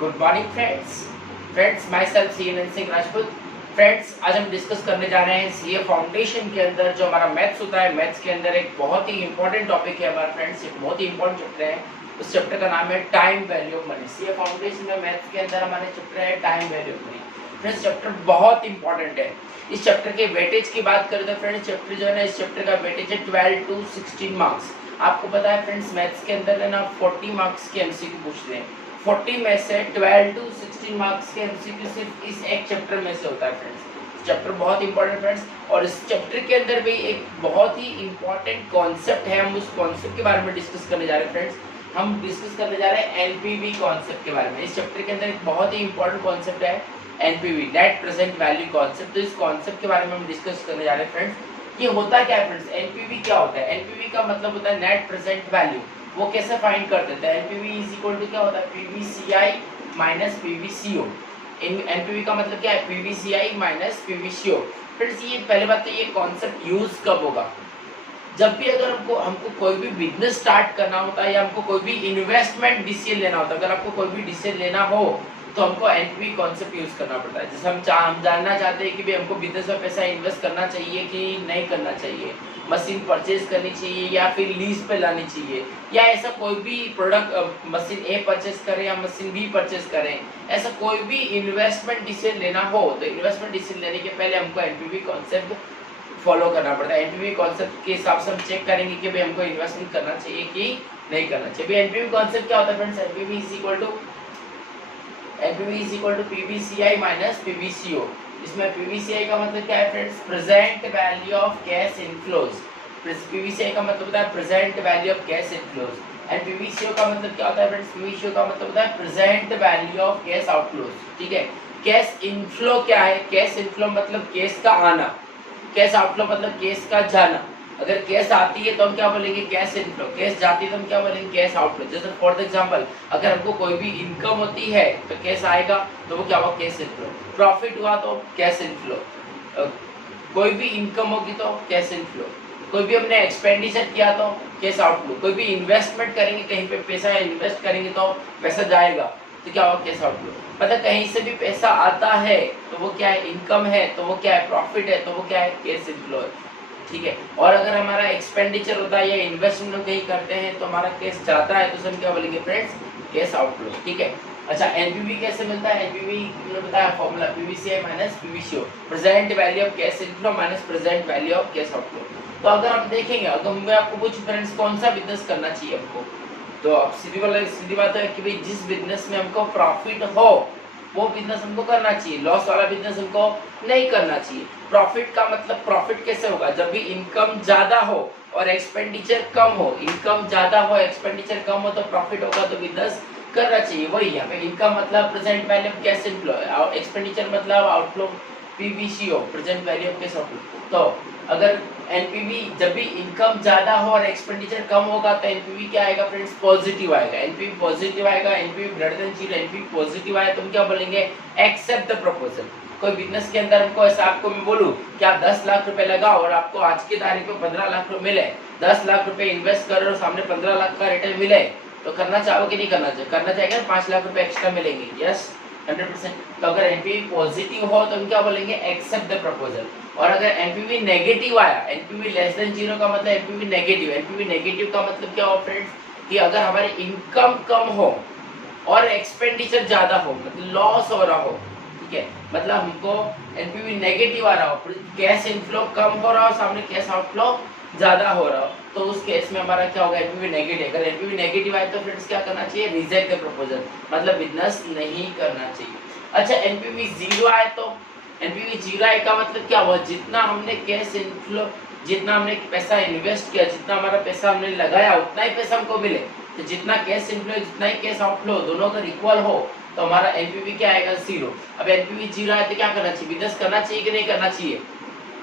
Good morning friends myself C N Singh Rajput. Friends, आज हम discuss करने जा रहे हैं सीए फाउंडेशन के अंदर जो हमारा मैथ्स होता है। मैथ्स के अंदर एक बहुत ही इंपॉर्टेंट टॉपिक है हमारा फ्रेंड्स, एक बहुत ही इंपॉर्टेंट चैप्टर है। उस चैप्टर का नाम है time value of money. CA foundation में मैथ्स के अंदर हमारे चैप्टर है time value of money. Friends, chapter बहुत इंपॉर्टेंट है। इस चैप्टर के वेटेज की बात करें तो फ्रेंड्स चैप्टर जो है ना, इस चैप्टर का वेटेज है 12 to 16 मार्क्स। आपको पता है फ्रेंड्स, मैथ्स के अंदर है ना 40 मार्क्स के एमसीक्यू पूछते हैं। 40 में से 12 to 16 मार्क्स के एमसीक्यू सिर्फ इस एक चैप्टर में से होता है फ्रेंड्स। चैप्टर बहुत इंपॉर्टेंट फ्रेंड्स, और इस चैप्टर के अंदर भी एक बहुत ही इंपॉर्टेंट कॉन्सेप्ट है। हम उस कॉन्सेप्ट के बारे में डिस्कस करने जा रहे हैं फ्रेंड्स। हम डिस्कस करने जा रहे हैं एनपीवी कॉन्सेप्ट के बारे में। इस चैप्टर के अंदर एक बहुत ही इंपॉर्टेंट कॉन्सेप्ट है NPV, net present value concept. तो इस कॉन्सेप्ट के बारे में हम डिस्कस करने जा रहे हैं फ्रेंड्स। ये होता क्या है फ्रेंड्स, एनपीवी क्या होता है? एनपीवी का मतलब होता है नेट प्रेजेंट वैल्यू। वो कैसे फाइंड कर देते हैं? एनपीवी इज इक्वल टू क्या होता है, पीवीसीआई माइनस पीवीसीओ। एनपीवी का मतलब क्या है, पीवीसीआई माइनस पीवीसीओ। फ्रेंड्स, ये पहले बात तो ये कॉन्सेप्ट यूज कब होगा? जब भी अगर हमको कोई भी बिजनेस स्टार्ट करना होता है या हमको कोई भी इन्वेस्टमेंट डिसीजन लेना होता है। अगर आपको कोई भी डिसीजन लेना हो तो हमको एनपीवी कॉन्सेप्ट यूज करना पड़ता है। जैसे हम जानना चाहते हैं कि भाई हमको बिजनेस में पैसा इन्वेस्ट करना चाहिए कि नहीं करना चाहिए, मशीन परचेज करनी चाहिए या फिर लीज पे लानी चाहिए, या ऐसा कोई भी प्रोडक्ट मशीन ए परचेज करें या मशीन बी परचेज करें, ऐसा कोई भी इन्वेस्टमेंट डिसीजन लेना हो तो इन्वेस्टमेंट डिसीजन लेने के पहले हमको एनपीवी कॉन्सेप्ट फॉलो करना पड़ता है। एनपीवी कॉन्सेप्ट के हिसाब से हम चेक करेंगे कि भाई हमको इन्वेस्टमेंट करना चाहिए कि नहीं करना चाहिए। भाई एनपीवी कॉन्सेप्ट क्या होता है friends? NPV is equal to PVCI minus PVCO. इसमें पीवीसीआई का मतलब क्या है friends? Present value of cash inflows. PVCI का मतलब होता है present value of cash inflows. And PVCO का मतलब क्या होता है फ्रेंड्स? पीवीसीओ का मतलब होता है present value of cash outflows. ठीक है। कैश इनफ्लो क्या है? कैश इनफ्लो मतलब कैश का आना, कैश आउटफ्लो मतलब कैश का जाना। अगर कैश आती है तो हम क्या बोलेंगे? Cash inflow. कैश जाती है तो हम क्या बोलेंगे? Cash outflow. जैसे फॉर एग्जांपल, अगर हमको कोई भी इनकम होती है तो कैश आएगा तो वो क्या होगा? Cash inflow. प्रॉफिट हुआ तो कैश इनफ्लो। कोई भी इनकम होगी तो कैश इनफ्लो। कोई भी हमने एक्सपेंडिचर किया तो कैश आउटफ्लो। कोई भी इन्वेस्टमेंट करेंगे, कहीं पे पैसा इन्वेस्ट करेंगे तो पैसा जाएगा तो क्या होगा? Cash outflow. मतलब कहीं से भी पैसा आता है तो वो क्या है? इनकम है तो वो क्या है? प्रॉफिट है तो वो क्या है? कैश इनफ्लो है। ठीक है। और अगर हमारा एक्सपेंडिचर होता है या इन्वेस्टमेंट हम कहीं करते हैं तो हमारा कैश जाता है तो हम क्या बोलेंगे फ्रेंड्स? Cash outflow. ठीक है। अच्छा, एनपीवी कैसे मिलता है? एनपीवी ने बताया formula PVCI minus PVCO, present value of cash inflow minus present value of cash outflow. तो अगर आप देखेंगे, अगर मैं आपको पूछूं फ्रेंड्स कौन सा बिजनेस करना चाहिए हमको, तो अब सीधी बात है कि भाई जिस बिजनेस में हमको प्रॉफिट हो वो बिजनेस हमको करना चाहिए। लॉस वाला बिजनेस हमको नहीं करना चाहिए। प्रॉफिट का मतलब प्रॉफिट कैसे होगा? जब भी इनकम ज्यादा हो और एक्सपेंडिचर कम हो। इनकम ज्यादा हो, एक्सपेंडिचर कम हो तो प्रॉफिट होगा तो बिजनेस करना चाहिए। वही यहाँ पे इनकम मतलब present value of cash inflow, expenditure मतलब outflow PVCO, present value of cash outflow. तो अगर एनपीवी जब भी इनकम ज्यादा हो और एक्सपेंडिचर कम होगा तो एनपीवी क्या आएगा फ्रेंड्स? पॉजिटिव आएगा। एनपीवी पॉजिटिव आएगा, NPV greater than 0, NPV positive आए तो हम क्या बोलेंगे? Accept the proposal. कोई बिजनेस के अंदर हमको ऐसा आपको मैं बोलूं कि आप 10 लाख रुपए लगाओ और आपको आज की तारीख में 15 लाख रुपए मिले, 10 लाख रुपए इन्वेस्ट करो और सामने 15 लाख का रिटर्न मिले, तो करना चाहोगे नहीं करना चाहिए? करना चाहिए। 5 लाख रुपए एक्स्ट्रा मिलेंगे, यस 100%। तो अगर एनपीवी पॉजिटिव हो तो हम क्या बोलेंगे? Accept the proposal. और अगर एनपीवी नेगेटिव आया, एनपीवी लेस देन 0 का मतलब एनपीवी नेगेटिव। एनपीवी नेगेटिव का मतलब क्या हो फ्रेंड्स? कि अगर हमारी इनकम कम हो और एक्सपेंडिचर ज्यादा हो, मतलब लॉस हो रहा हो, ठीक है, मतलब हमको एनपीवी नेगेटिव आ रहा हो, कैश इनफ्लो कम हो रहा हो, सामने कैश आउटफ्लो ज्यादा हो रहा हो, तो उस केस में हमारा क्या होगा? NPV negative. अगर एनपीवी नेगेटिव आए तो फ्रेंड्स क्या करना चाहिए? रिजेक्ट द प्रपोजल, मतलब बिजनेस नहीं करना चाहिए। अच्छा, एनपीवी 0 आए तो एनपीवी 0 आए का मतलब क्या हुआ? जितना हमने कैश इनफ्लो, जितना हमने पैसा इन्वेस्ट किया, जितना हमारा पैसा हमने लगाया उतना ही पैसा हमको मिले। तो जितना कैश इनफ्लो जितना ही कैश आउटफ्लो दोनों अगर इक्वल हो तो हमारा एनपीवी क्या आएगा? 0। अब एनपीवी 0 आए तो क्या करना चाहिए? बिजनेस करना चाहिए कि नहीं करना चाहिए?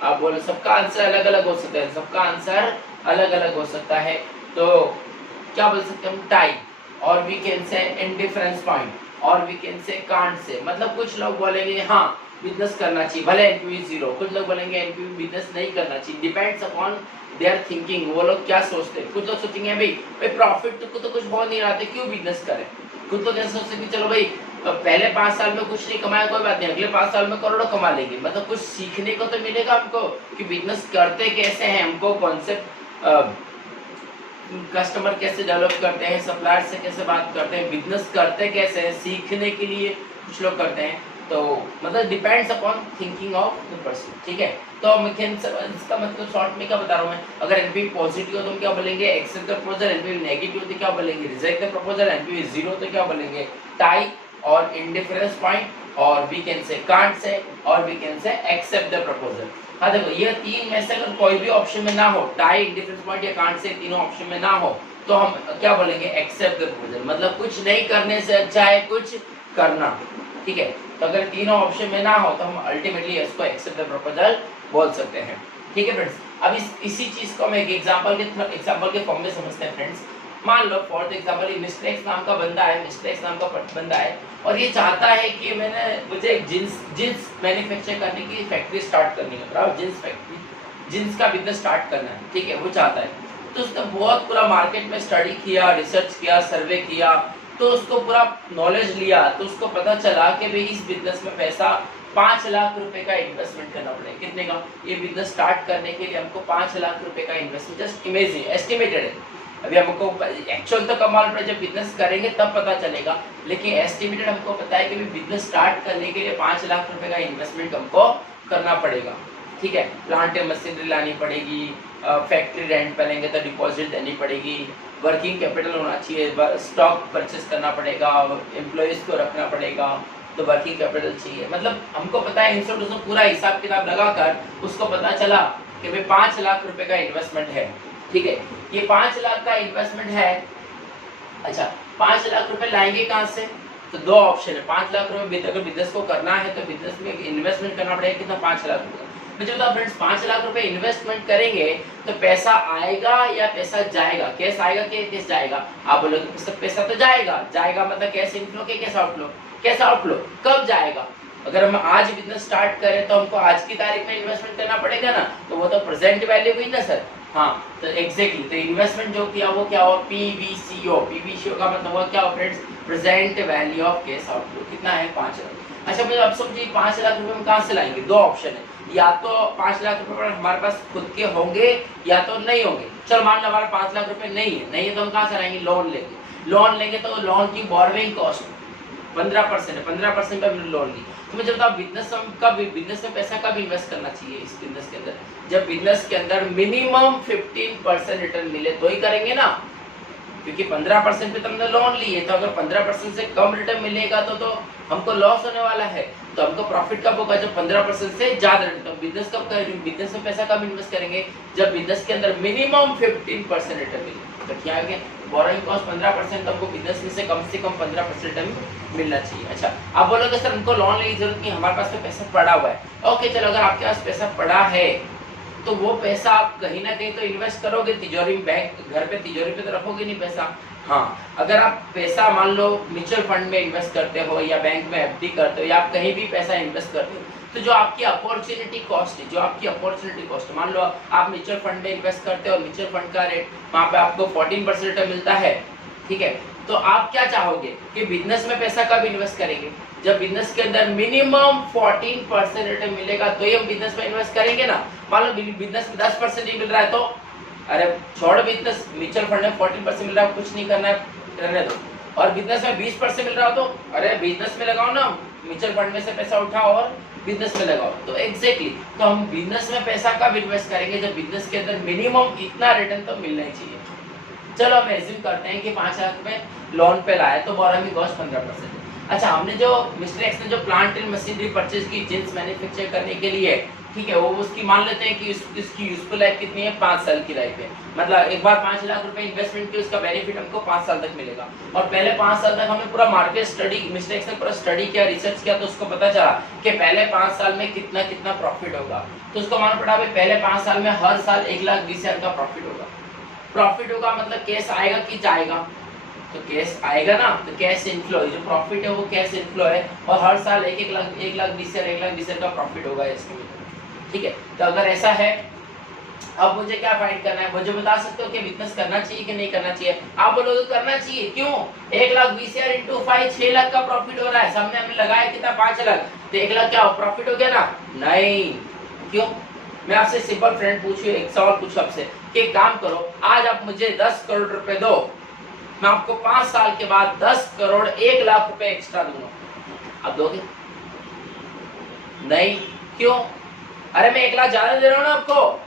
आप बोलो, सबका आंसर अलग अलग हो सकता है, सबका आंसर अलग अलग हो सकता है। तो क्या बोल सकते हैं हम? टाइम, और we can say indifference point, और we can say can't say. मतलब कुछ लोग बोलेंगे हाँ बिजनेस करना चाहिए भले एनपीवी 0, कुछ लोग बोलेंगे एनपीवी बिजनेस नहीं करना चाहिए। डिपेंड्स अपॉन देयर थिंकिंग, वो लोग क्या सोचते हैं। कुछ लोग सोचेंगे भाई प्रॉफिट को तो कुछ हो नहीं रहा था, क्यों बिजनेस करें। कुछ लोग ऐसे सोचते कि चलो भाई तो पहले 5 साल में कुछ नहीं कमाया कोई बात नहीं, अगले 5 साल में करोड़ों कमा लेंगे। मतलब कुछ सीखने को तो मिलेगा हमको कि बिजनेस करते कैसे हैं, हमको कॉन्सेप्ट कस्टमर कैसे डेवलप करते हैं, सप्लायर से कैसे बात करते हैं, बिजनेस करते कैसे हैं, सीखने के लिए कुछ लोग करते हैं। तो मतलब depends upon thinking of the person, ठीक है। तो इसका मतलब शॉर्ट में क्या बता रहा हूँ मैं, अगर एनपीवी पॉजिटिव हो तो हम क्या बोलेंगे accept the proposal, NPV negative हो तो क्या बोलेंगे reject the proposal, NPV zero तो क्या बोलेंगे टाई और इंडिफरेंस पॉइंट, और we can say can't say, और we can say accept the proposal. हाँ देखो ये तीन में से अगर कोई भी ऑप्शन में ना हो, टाई इंडिफरेंस पॉइंट या कांट से तीनों ऑप्शन में ना हो, तो हम क्या बोलेंगे एक्सेप्ट द प्रपोजल। मतलब कुछ नहीं करने से अच्छा है कुछ करना, ठीक है। तो अगर तीनों ऑप्शन में ना हो तो हम अल्टीमेटली इसको एक्सेप्ट द प्रपोजल बोल सकते हैं, ठीक है फ्रेंड्स। अब इसी चीज को हम एक एग्जांपल के फॉर्म में समझते हैं फ्रेंड्स। मान लो फॉर एग्जांपल मिस्टर एक्स नाम का बंदा है, मिस्टर एक्स नाम का बंदा है और ये चाहता है कि मुझे एक जींस मैन्युफैक्चर करने की फैक्ट्री स्टार्ट करनी है, बराबर जींस फैक्ट्री, जींस का बिजनेस स्टार्ट करना है, ठीक है, वो चाहता है। तो उसने बहुत पूरा मार्केट में स्टडी किया, रिसर्च किया, सर्वे किया, तो उसको पूरा नॉलेज लिया, तो उसको पता चला कि भाई इस बिजनेस में पैसा 5 लाख रुपए का इन्वेस्टमेंट करना पड़ेगा। कितने का? ये बिजनेस स्टार्ट करने के लिए हमको 5 लाख रुपए का इन्वेस्टमेंट, जस्ट इमेजिन, एस्टिमेटेड है। अभी हमको एक्चुअल तो कमाल पर जब बिजनेस करेंगे तब पता चलेगा, लेकिन एस्टिमेटेड हमको पता है कि बिजनेस स्टार्ट करने के लिए 5 लाख रुपए का इन्वेस्टमेंट हमको करना पड़ेगा, ठीक है। प्लांट मशीनरी लानी पड़ेगी, फैक्ट्री रेंट पे लेंगे तो डिपॉजिट देनी पड़ेगी, वर्किंग कैपिटल होना चाहिए, स्टॉक परचेस करना पड़ेगा, एम्प्लॉयज को रखना पड़ेगा, तो वर्किंग कैपिटल चाहिए। मतलब हमको पता है इन सब पूरा हिसाब किताब लगाकर उसको पता चला कि भाई 5 लाख रुपए का इन्वेस्टमेंट है, ठीक है। ये 5 लाख का इन्वेस्टमेंट है। अच्छा 5 लाख रुपए लाएंगे कहाँ से? तो दो ऑप्शन है। 5 लाख रुपए अगर बिजनेस को करना है तो बिजनेस में इन्वेस्टमेंट करना पड़ेगा कितना? 5 लाख रुपए। मुझे बताओ फ्रेंड्स, 5 लाख रुपए इन्वेस्टमेंट करेंगे तो पैसा आएगा या पैसा जाएगा? कैश आएगा कि कैश जाएगा? आप बोलोगे पैसा तो जाएगा। जाएगा मतलब कैश इनफ्लो के कैश आउटफ्लो? कैश आउटफ्लो कब जाएगा? अगर हम आज बिजनेस स्टार्ट करें तो हमको आज की तारीख में इन्वेस्टमेंट करना पड़ेगा ना, तो वो तो प्रेजेंट वैल्यू हुई ना सर। हाँ तो एग्जैक्टली, तो इन्वेस्टमेंट जो किया वो क्या हुआ? पीवीसीओ। पीवीसीओ का मतलब हुआ क्या हो friends? Present value of cash outflow. कितना है? 5 लाख। अच्छा मुझे अब समझिए 5 लाख रुपए हम कहाँ से लाएंगे? दो ऑप्शन है, या तो 5 लाख रुपए हमारे पास खुद के होंगे या तो नहीं होंगे। चल मान लो हमारे 5 लाख रुपए नहीं है तो हम कहाँ से लाएंगे? लोन लेंगे। लोन लेंगे तो लोन की बोरोइंग कॉस्ट 15% है, 15% पे हमने लोन ली। तो मुझे बताओ बिजनेस में पैसा कब इन्वेस्ट करना चाहिए? इस बिजनेस के अंदर जब बिजनेस के अंदर मिनिमम 15% रिटर्न मिले तो ही करेंगे ना, क्योंकि 15% पे तुमने लोन ली है, तो अगर 15% से कम रिटर्न मिलेगा तो हमको लॉस होने वाला है। तो हमको प्रॉफिट कब होगा? जब 15% से ज्यादा रिटर्न। तो बिजनेस कब करेंगे? बिजनेस में पैसा कब इन्वेस्ट करेंगे? जब बिजनेस के अंदर मिनिमम 15% रिटर्न मिले। तो क्या है? बोरोइंग कॉस्ट 15%, तो हमको बिजनेस में से कम 15% रिटर्न मिलना चाहिए। अच्छा आप बोलोगे सर हमको लोन लेने की जरूरत नहीं, हमारे पास तो पैसा पड़ा हुआ है। ओके चलो, अगर आपके पास पैसा पड़ा है तो वो पैसा आप कहीं ना कहीं तो इन्वेस्ट करोगे, तिजोरी में, बैंक घर पे तिजोरी पे तो रखोगे नहीं पैसा। हाँ अगर आप पैसा मान लो म्यूचुअल फंड में इन्वेस्ट करते हो या बैंक में एफडी करते हो या आप कहीं भी पैसा इन्वेस्ट करते हो, तो जो आपकी अपॉर्चुनिटी कॉस्ट है, मान लो आप म्यूचुअल फंड में इन्वेस्ट करते हो, म्यूचुअल फंड का रेट वहाँ पे आपको 14% रिटर्न मिलता है, ठीक है। तो आप क्या चाहोगे कि बिजनेस में पैसा कब इन्वेस्ट करेंगे? जब बिजनेस के अंदर मिनिमम 14% रिटर्न मिलेगा तो ही हम बिजनेस में इन्वेस्ट करेंगे ना। मान लो बिजनेस में 10% ही मिल रहा है तो अरे छोड़ बिजनेस, म्यूचुअल फंड में 14% मिल रहा है, कुछ नहीं करना है, रहने दो। और बिजनेस में 20% मिल रहा हो तो अरे बिजनेस में लगाओ ना, म्यूचुअल फंड में से पैसा उठाओ और बिजनेस में लगाओ। तो एग्जैक्टली तो हम बिजनेस में पैसा कब इन्वेस्ट करेंगे? जब बिजनेस के अंदर मिनिमम इतना रिटर्न तो मिलना ही चाहिए। चलो हम एज्यूम करते हैं कि 5 लाख रुपए लोन पे लाए तो बोरोइंग कॉस्ट 15%। अच्छा हमने जो मिस्टर एक्स ने जो प्लांट एंड मशीनरी परचेज की जींस मैन्युफैक्चर करने के लिए, ठीक है, वो उसकी मान लेते हैं कि इसकी यूजफुल लाइफ कितनी है? 5 साल की लाइफ है। मतलब एक बार 5 लाख रुपए इन्वेस्टमेंट की उसका बेनिफिट हमको 5 साल तक मिलेगा। और पहले 5 साल तक हमने पूरा मार्केट स्टडी, मिस्टर एक्स ने पूरा स्टडी किया, रिसर्च किया, तो उसको पता चला कि पहले 5 साल में कितना प्रॉफिट होगा। तो उसको मालूम पड़ा भाई पहले 5 साल में हर साल 1,20,000 का प्रॉफिट होगा। प्रॉफिट होगा मतलब कैश आएगा कि जाएगा? तो कैश आएगा ना, तो कैश इनफ्लो, जो प्रॉफिट है वो कैश इनफ्लो है, और हर साल 1,20,000 का प्रॉफिट होगा इसमें, ठीक है। तो अगर ऐसा है अब मुझे क्या फाइंड करना है, मुझे बता सकते हो कि बिजनेस करना चाहिए कि नहीं करना चाहिए? आप बोलोगे करना चाहिए, क्यों? 1,20,000 इंटू 5 6 लाख का प्रॉफिट हो रहा है, सामने हमने लगाया कितना 5 लाख, तो 1 लाख क्या प्रॉफिट हो गया ना? नहीं, क्यों? मैं आपसे सिंपल फ्रेंड पूछूं, एक सवाल पूछूं आपसे कि एक काम करो, आज आप मुझे 10 करोड़ रुपए दो, मैं आपको 5 साल के बाद 10 करोड़ 1 लाख रुपए एक्स्ट्रा दूंगा, आप दोगे? नहीं, क्यों? अरे मैं 1 लाख ज्यादा दे रहा हूं ना आपको,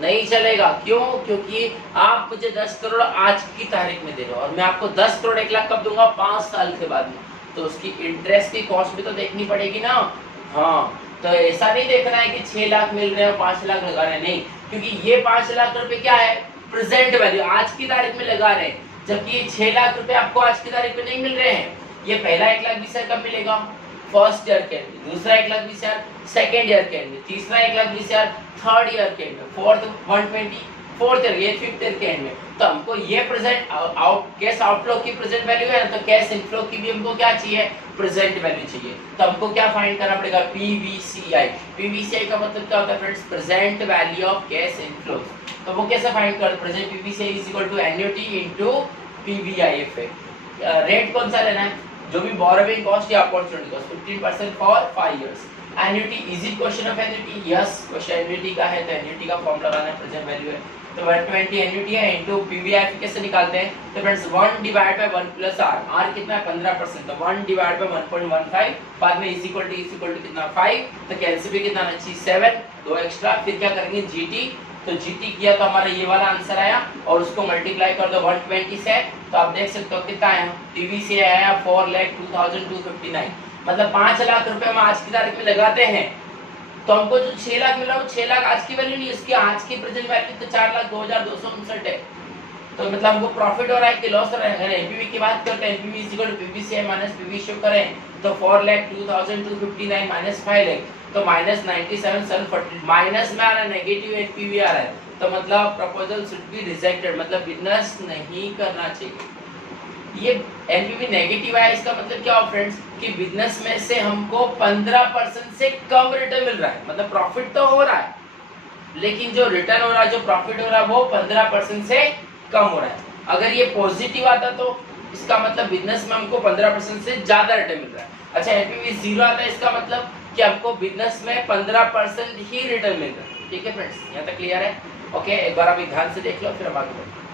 नहीं चलेगा, क्यों? क्योंकि आप मुझे 10 करोड़ आज की तारीख में दे रहे हो और मैं आपको 10 करोड़ 1 लाख कब दूंगा? 5 साल के बाद में, तो उसकी इंटरेस्ट की कॉस्ट भी तो देखनी पड़ेगी ना। हाँ, तो ऐसा नहीं देखना है कि 6 लाख मिल रहे हैं 5 लाख लगा रहे हैं, नहीं, क्योंकि ये 5 लाख रुपए क्या है? प्रेजेंट वैल्यू, आज की तारीख में लगा रहे हैं, जबकि 6 लाख रुपए आपको आज की तारीख में नहीं मिल रहे हैं। ये पहला 1,20,000 कब मिलेगा? फर्स्ट ईयर के एंड में, दूसरा 1,20,000 सेकेंड ईयर के एंड में, तीसरा 1,20,000 थर्ड ईयर के एंड में, फोर्थ 120 फोर्थ ईयर, ये फिफ्थ ईयर के एंड में। तो हमको ये प्रेजेंट कैश आउटफ्लो की प्रेजेंट वैल्यू है, तो कैश इनफ्लो की भी हमको क्या चाहिए? प्रेजेंट वैल्यू चाहिए। तो हमको क्या फाइंड करना पड़ेगा? पीवीसीआई। पीवीसीआई का मतलब क्या होता है friends? Present value of cash inflow. तो वो कैसे फाइंड कर? Present PVCI is equal to annuity into PVIF. Rate कौन सा लेना है? जो भी बोरोइंग कॉस्ट या opportunity cost, 15% for 5 years. Annuity, easy question of annuity, yes question annuity का है, तो एन्युटी का फॉर्म लगाना है, प्रेजेंट वैल्यू है, तो 120 एन्युटी है इनटू पीवीआईएफ कैसे निकालते हैं? तो friends 1 divide by 1 plus R, R कितना है? 15%, तो 1 डिवाइड बाय 1.15, बाद में इज इक्वल टू कितना 5, तो कैंसिल भी कितना आना चाहिए? 7, 2 एक्स्ट्रा, फिर क्या करेंगे? जीटी, तो जीटी किया तो हमारा ये वाला आंसर आया और उसको मल्टीप्लाई कर दो 120 से, तो आप देख सकते हो कितना आया? पीवीसी आया 4,02,259, मतलब 5 लाख रुपए हम आज की तारीख में लगाते हैं, तो हमको जो 6 लाख मिला वो 6 लाख आज की वैल्यू नहीं, इसकी आज की प्रेजेंट वैल्यू तो 4,02,259 है। तो मतलब हमको प्रॉफिट हो रहा है कि लॉस हो रहा है? अगर एनपीवी की बात करते हैं, NPV is equal to PVCI minus PVC करें तो 4,02,259 माइनस 5 लाख, तो माइनस 97,740, माइनस में आ रहा है, नेगेटिव एनपीवी आ रहा है, तो मतलब प्रपोजल शुड बी रिजेक्टेड, मतलब बिजनेस नहीं करना चाहिए। ये एनपीवी नेगेटिव आया, इसका मतलब क्या हो फ्रेंड्स? कि बिजनेस में से हमको 15% से कम रिटर्न मिल रहा है, मतलब प्रॉफिट तो हो रहा है लेकिन जो रिटर्न हो रहा है, जो प्रॉफिट हो रहा है वो 15% से कम हो रहा है। अगर ये पॉजिटिव आता तो इसका मतलब बिजनेस में हमको 15% से ज्यादा रिटर्न मिल रहा है। अच्छा, एनपीवी 0 आता है, इसका मतलब कि हमको बिजनेस में 15% ही रिटर्न मिल रहा है। ठीक है फ्रेंड्स, यहाँ तक क्लियर है? ओके, एक बार आप ध्यान से देख लो फिर हम आगे बढ़ते हैं।